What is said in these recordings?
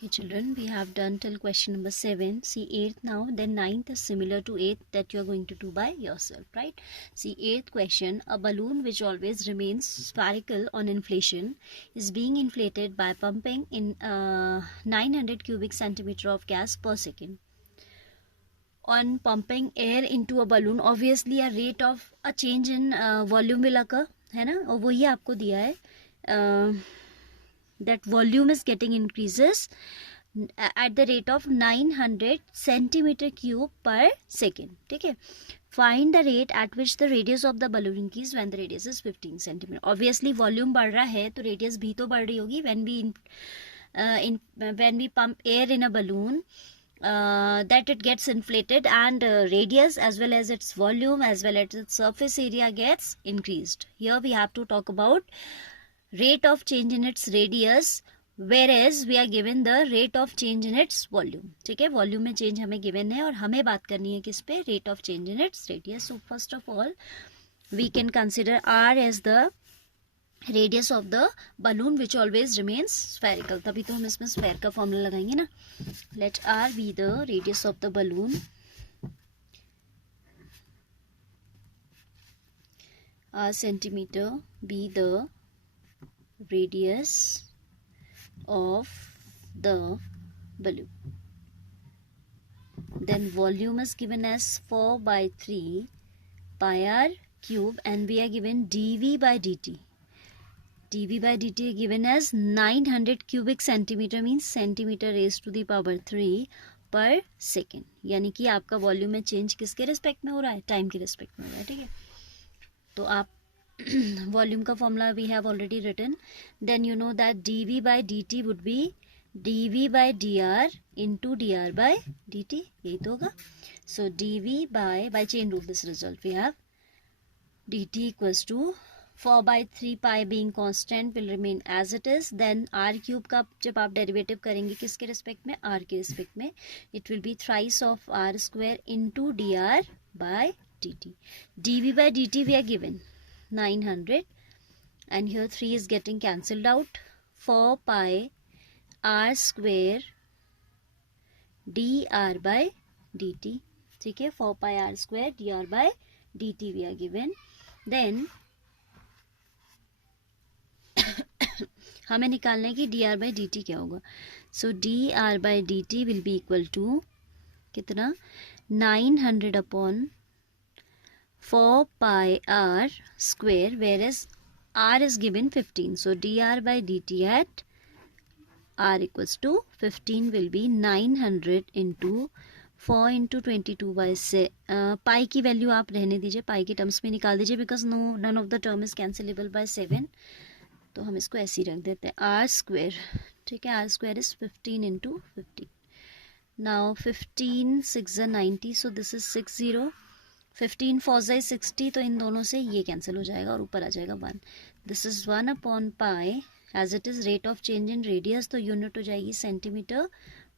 Okay, children, we have done till question number 7. See 8th now, then 9th is similar to 8th that you are going to do by yourself, right? See 8th question, a balloon which always remains spherical on inflation is being inflated by pumping in 900 cubic centimeter of gas per second. On pumping air into a balloon, obviously a rate of a change in volume will occur, है ना? और वही आपको दिया है that volume is getting increases at the rate of 900 centimeter cube per second. ठीक है, find the rate at which the radius of the balloon increase when the radius is 15 centimeter. Obviously volume बढ़ रहा है तो radius भी तो बढ़ रही होगी. When we pump air in a balloon, that it gets inflated and radius as well as its volume as well as its surface area gets increased. Here we have to talk about rate of change in its radius, whereas we are given the rate of change in its volume. ठीक है, volume में change हमें given है और हमें बात करनी है किस पे, rate of change in its radius. So first of all we can consider r as the radius of the balloon which always remains spherical. तभी तो हम इसमें स्फेयर का फॉर्मूला लगाएंगे ना. Let r be the radius of the balloon, r centimetre be the radius of the balloon. Then volume is given as 4 by 3 pi r cube and we are given dv by dt. dv by dt given as 900 cubic centimeter means centimeter raised to the power 3 per second. यानी कि आपका volume में change किसके respect में हो रहा है, time के रिस्पेक्ट में हो रहा है. ठीक है, तो आप volume का formula we have already written. Then you know that dv by dt would be dv by dr into dr by dt. यही तो होगा. So dv by chain rule this result we have dt equals to 4 by 3 pi being constant will remain as it is. Then r cube का जब आप derivative करेंगे किसके respect में, r के रिस्पेक्ट में, it will be thrice of r square into dr by dt. dv by dt we are given 900 and here 3 is getting cancelled out. 4 pi r square dr by dt. ठीक है, 4 pi r square dr by dt we are given. Then हमें निकालना है कि dr by dt क्या होगा. So dr by dt will be equal to कितना, 900 upon 4 pi r square, whereas r is given 15. So dr by dt at r equals to 15 will be 900 into 4 into 22 by से पाई की value आप रहने दीजिए, पाई के terms में निकाल दीजिए because none of the term is cancellable by 7. तो हम इसको ऐसे ही रख देते हैं आर स्क्वेयर. ठीक है, r square is 15 into 15. Now 15 6 90, so this is 60. 15 4 60, तो इन दोनों से ये कैंसिल हो जाएगा और ऊपर आ जाएगा 1. This is 1 upon pi, as it is rate of change in radius, तो यूनिट हो जाएगी सेंटीमीटर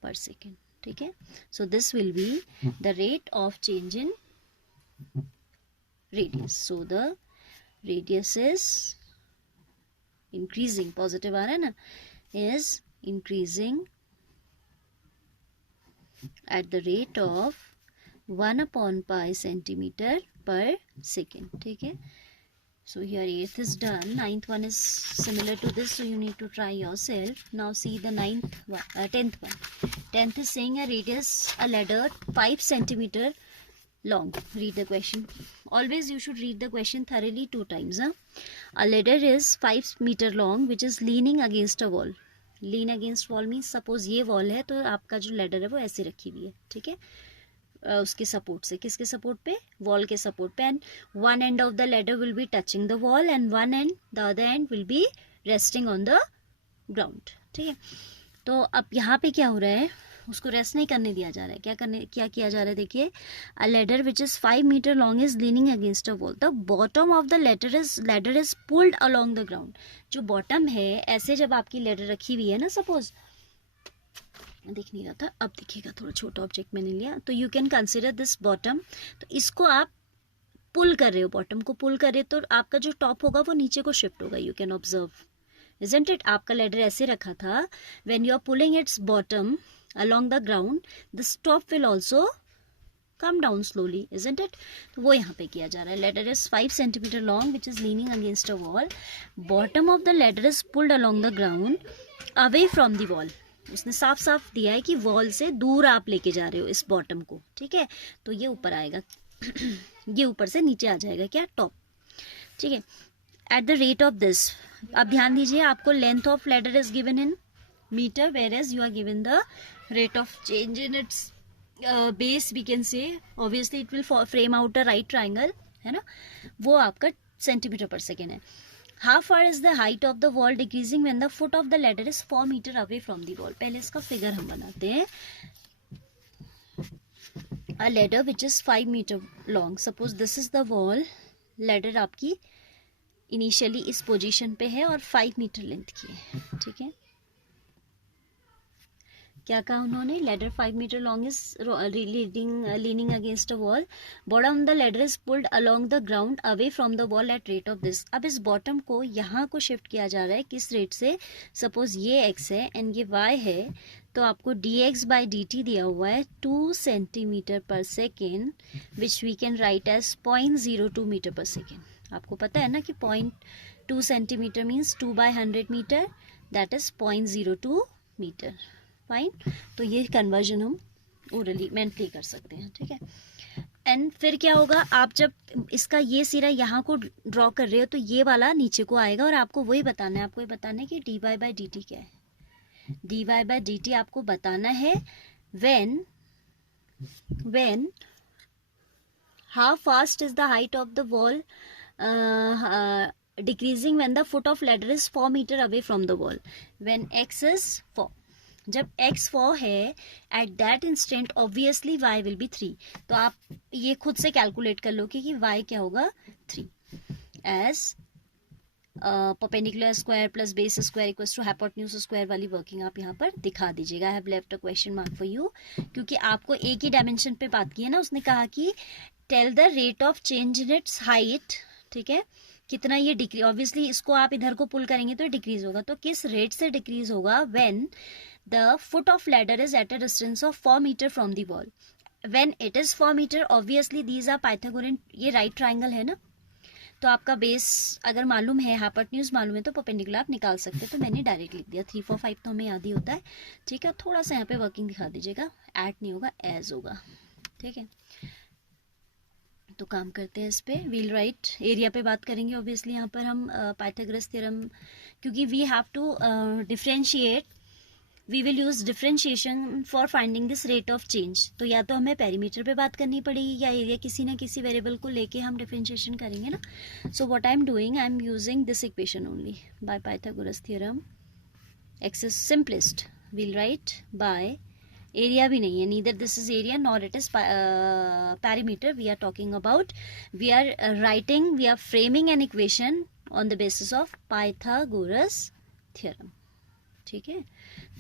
पर सेकेंड. ठीक है, so this will be the rate of change in radius. So the radius is increasing, positive आ रहा है ना, is increasing at the rate of 1 upon pi centimeter per second. ठीक है, so here 8th is done. 9th one is similar to this, so you need to try yourself. Now see the 10th one. 10th is saying a radius, a ladder 5 centimeter long. Read the question. Always you should read the question thoroughly 2 times. A ladder is 5 meter long which is leaning against a wall. Lean against wall means suppose ये wall है तो आपका जो ladder है वो ऐसे रखी हुई है. ठीक है, उसके सपोर्ट से, किसके सपोर्ट पे, वॉल के सपोर्ट पे. And one end of the ladder will be touching the wall and one and the other and will be resting on the ground. ठीक है, तो अब यहाँ पे क्या हो रहा है, उसको रेस्ट नहीं करने दिया जा रहा है. क्या किया जा रहा है, देखिए, a ladder which is 5 metre long is leaning against a wall. The bottom of the ladder is pulled along the ground. जो बॉटम है, ऐसे जब आपकी लेडर रखी हुई है ना, सपोज दिख नहीं रहा था, अब दिखेगा, थोड़ा छोटा ऑब्जेक्ट मैंने लिया, तो you can consider this bottom. तो इसको आप पुल कर रहे हो, बॉटम को पुल कर रहे हो, तो आपका जो टॉप होगा वो नीचे को शिफ्ट होगा. You can observe isn't it? आपका लैडर ऐसे रखा था, when you are pulling its bottom along the ground, the top will also come down slowly, isn't it? तो वो यहाँ पे किया जा रहा है. Ladder is 5 centimeter long which is leaning against a wall. Bottom of the ladder is pulled along the ground away from the wall. उसने साफ साफ दिया है कि वॉल से दूर आप लेके जा रहे हो इस बॉटम को, ठीक है. तो ये ऊपर आएगा ये ऊपर से नीचे आ जाएगा क्या, टॉप, ठीक है. At the rate of this, अब ध्यान दीजिए, आपको length of ladder is given in metre, whereas you are given the rate of change in its base. We can say obviously it will frame out a right triangle, है ना, वो आपका centimetre per second है. How far is the height of the wall decreasing when the foot of the ladder is 4 meter away from the wall? पहले इसका figure हम बनाते हैं. A ladder which is 5 meter long. Suppose this is the wall. Ladder आपकी initially इस position पे है और 5 मीटर लेंथ की है, ठीक है. क्या कहा उन्होंने, ladder 5 metre long is leaning against a wall. Bottom the ladder is pulled along the ground away from the wall at rate of this. अब इस बॉटम को यहाँ को शिफ्ट किया जा रहा है किस रेट से, सपोज ये x है एंड ये y है, तो आपको dx बाई dt दिया हुआ है 2 centimetre per second, which we can write as 0.02 metre per second. आपको पता है ना कि 0.2 centimetre means 2/100 metre, that is 0.02 metre. Fine. तो ये कन्वर्जन हम ओरली मेंटली कर सकते हैं, ठीक है. एंड फिर क्या होगा, आप जब इसका ये सिरा यहाँ को ड्रॉ कर रहे हो तो ये वाला नीचे को आएगा और आपको वही बताना है, आपको ये बताना है कि dy बाई डी टी क्या है. dy बाई डी टी आपको बताना है when how fast is the height of the wall decreasing when the foot of ladder is 4 meter away from the wall. When x is 4, जब x 4 है at that instant obviously y will be 3. तो आप ये खुद से calculate कर लो कि y क्या होगा, 3. As perpendicular square plus base square equals to hypotenuse square वाली वर्किंग आप यहाँ पर दिखा दीजिएगा. I have left a question mark for you, क्योंकि आपको एक ही डायमेंशन पे बात की है ना. उसने कहा कि tell the rate of change in its height, ठीक है, कितना ये डिक्रीज. ऑब्वियसली इसको आप इधर को पुल करेंगे तो डिक्रीज होगा, तो किस रेट से डिक्रीज होगा, when the foot of ladder is at a distance of 4 meter from the wall. When it is 4 meter, obviously these are Pythagorean, ये right triangle है ना, तो आपका बेस अगर मालूम है, हाइपोटेन्यूज मालूम है, तो परपेंडिकुलर आप निकाल सकते हैं. तो मैंने डायरेक्ट लिख दिया. 3 4 5 तो हमें याद ही होता है, ठीक है. थोड़ा सा यहाँ पे वर्किंग दिखा दीजिएगा, एट नहीं होगा, एज होगा, ठीक है. तो काम करते हैं इस पे. वील राइट एरिया पे बात करेंगे. ऑब्वियसली यहाँ पर हम पाइथागोरस थ्योरम, क्योंकि we have to differentiate, we will use differentiation for finding this rate of change. तो या तो हमें पेरीमीटर पे बात करनी पड़ेगी या एरिया, किसी ना किसी वेरिएबल को लेके हम डिफ्रेंशिएशन करेंगे ना. So what I am doing, I am using this equation only by Pythagoras theorem. X is simplest, we'll write by area भी नहीं है, neither this is area nor it is perimeter. We are talking about, we are writing, we are framing an equation on the basis of Pythagoras theorem, ठीक है.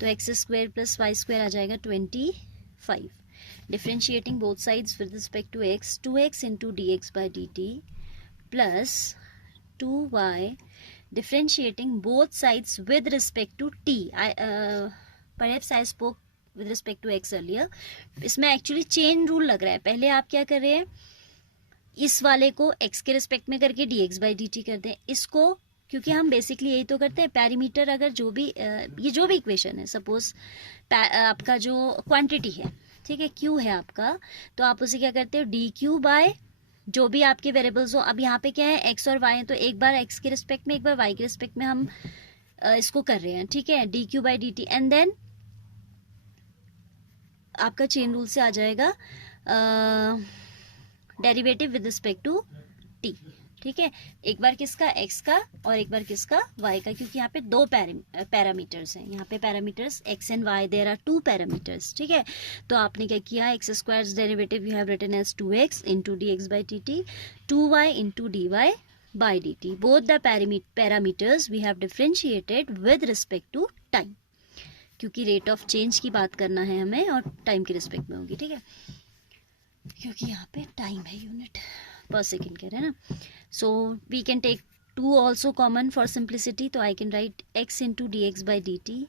तो x square plus y square आ जाएगा 25. Differentiating both sides with respect to x, 2x into d x by d t plus 2y. Differentiating both sides with respect to t. Perhaps I spoke with respect to x earlier. इसमें actually chain rule लग रहा है. पहले आप क्या कर रहे हैं, इस वाले को x के रिस्पेक्ट में करके dx बाई डी टी कर दें. इसको, क्योंकि हम बेसिकली यही तो करते हैं, पैरीमीटर अगर जो भी ये जो भी इक्वेशन है, सपोज आपका जो क्वांटिटी है, ठीक है, क्यू है आपका, तो आप उसे क्या करते हो, डी क्यू बाय जो भी आपके वेरिएबल्स हो. अब यहाँ पे क्या है, एक्स और वाई है, तो एक बार एक्स के रिस्पेक्ट में एक बार वाई के रिस्पेक्ट में हम इसको कर रहे हैं, ठीक है, d q by d t. And then आपका चेन रूल से आ जाएगा derivative with respect to t, ठीक है. एक बार किसका, एक्स का, और एक बार किसका, वाई का, क्योंकि यहाँ पे दो पैरामीटर्स हैं. यहाँ पे parameters x and y, there are 2 parameters, ठीक है. तो आपने क्या किया, x square derivative you have written as 2x into d x by t t, 2y into d y by d t. Both the parameters we have differentiated with respect to time, क्योंकि rate of change की बात करना है हमें और time के respect में होगी, ठीक है, क्योंकि यहाँ पे टाइम है, यूनिट पर सेकेंड कह रहे हैं ना. So we can take 2 also common for simplicity, तो I can write x into dx by dt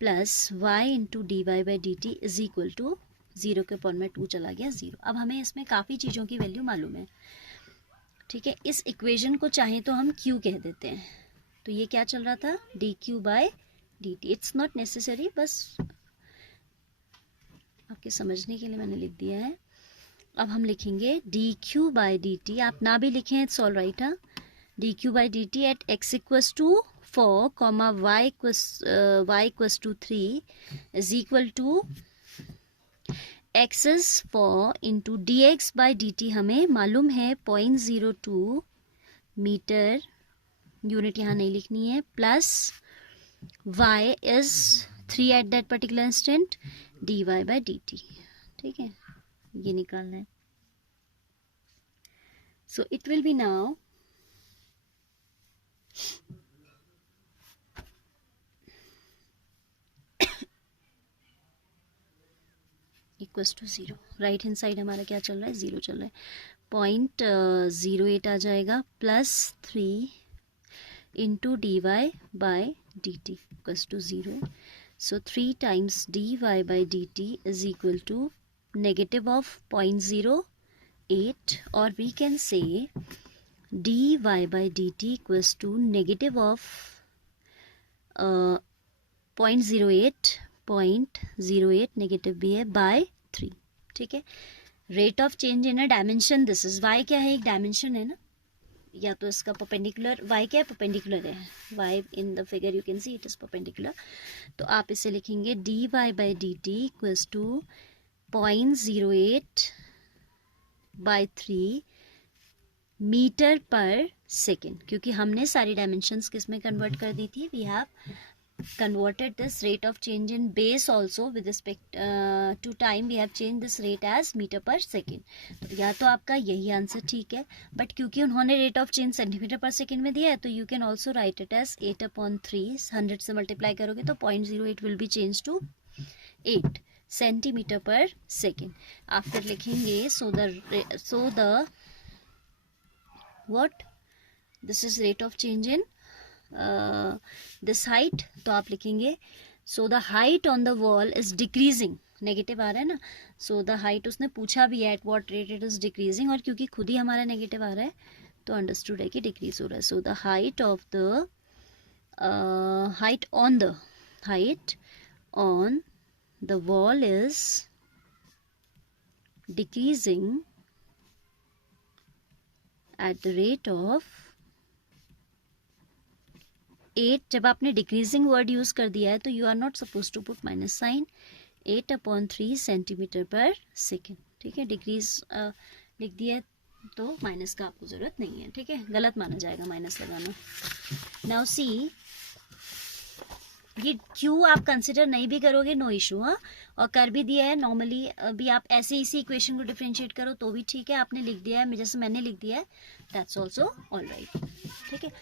plus y into dy by dt is equal to 0 के अपॉन में 2 चला गया 0. अब हमें इसमें काफ़ी चीज़ों की वैल्यू मालूम है, ठीक है. इस इक्वेशन को चाहे तो हम q कह देते हैं. तो ये क्या चल रहा था, dq by dt. It's not necessary, बस आपके समझने के लिए मैंने लिख दिया है. अब हम लिखेंगे dq by dt. आप ना भी लिखें इट्स ऑल राइट. हाँ, dq by dt at x equals to 4, y equals to 3 is equal to x is 4 into dx by dt हमें मालूम है 0.02 मीटर, यूनिट यहाँ नहीं लिखनी है, plus y is 3 at that particular instant dy by dt. ठीक है, ये निकालना है. So it will be now equals to 0. Right hand side हमारा क्या चल रहा है, 0 चल रहा है. 0.08 आ जाएगा plus 3 into d y by d t equals to 0. So 3 times d y by d t is equal to negative of 0.08, और we can say d y by d t equals to negative of 0.08 negative भी है by 3. ठीक है. Rate of change in a dimension, this is y क्या है, एक dimension है ना, या तो इसका परपेंडिकुलर, y क्या है, परपेंडिकुलर है. y in the figure you can see it is perpendicular. तो आप इसे लिखेंगे d y by d t equals to 0.08 by 3 metre per second, क्योंकि हमने सारी डायमेंशंस किस में कन्वर्ट कर दी थी. We have converted this rate of change in base also with respect to time. We have changed this rate as meter per second. तो या तो आपका यही आंसर ठीक है, बट क्योंकि उन्होंने rate of change centimetre per second में दिया है, तो you can also write it as 8/3. 100 से मल्टीप्लाई करोगे तो 0.08 will be change to 8 centimetre per second. आप फिर लिखेंगे so the what, this is rate of change in this height. तो आप लिखेंगे so the height on the wall is decreasing, negative आ रहा है ना, सो द हाइट उसने पूछा भी है at what rate it is decreasing, और क्योंकि खुद ही हमारा नेगेटिव आ रहा है तो अंडरस्टूड है कि डिक्रीज हो रहा है. सो the height of the height on the wall is decreasing eight the rate of 8. जब आपने डिक्रीजिंग वर्ड यूज कर दिया है तो you are not suppose to put minus sign. 8/3 centimetre per second. ठीक है, डिक्रीज लिख दिया है तो माइनस का आपको जरूरत नहीं है. ठीक है, गलत माना जाएगा माइनस लगाना. नाउ सी, ये क्यू आप कंसिडर नहीं भी करोगे नो इशू. हाँ, और कर भी दिया है नॉर्मली भी आप ऐसे इसी इक्वेशन को डिफरेंशिएट करो तो भी ठीक है. आपने लिख दिया है जैसे मैंने लिख दिया है, दैट्स ऑल्सो ऑल राइट. ठीक है.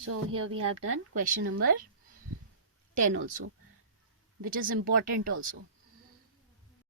So here we have done question number 10 also, which is important also.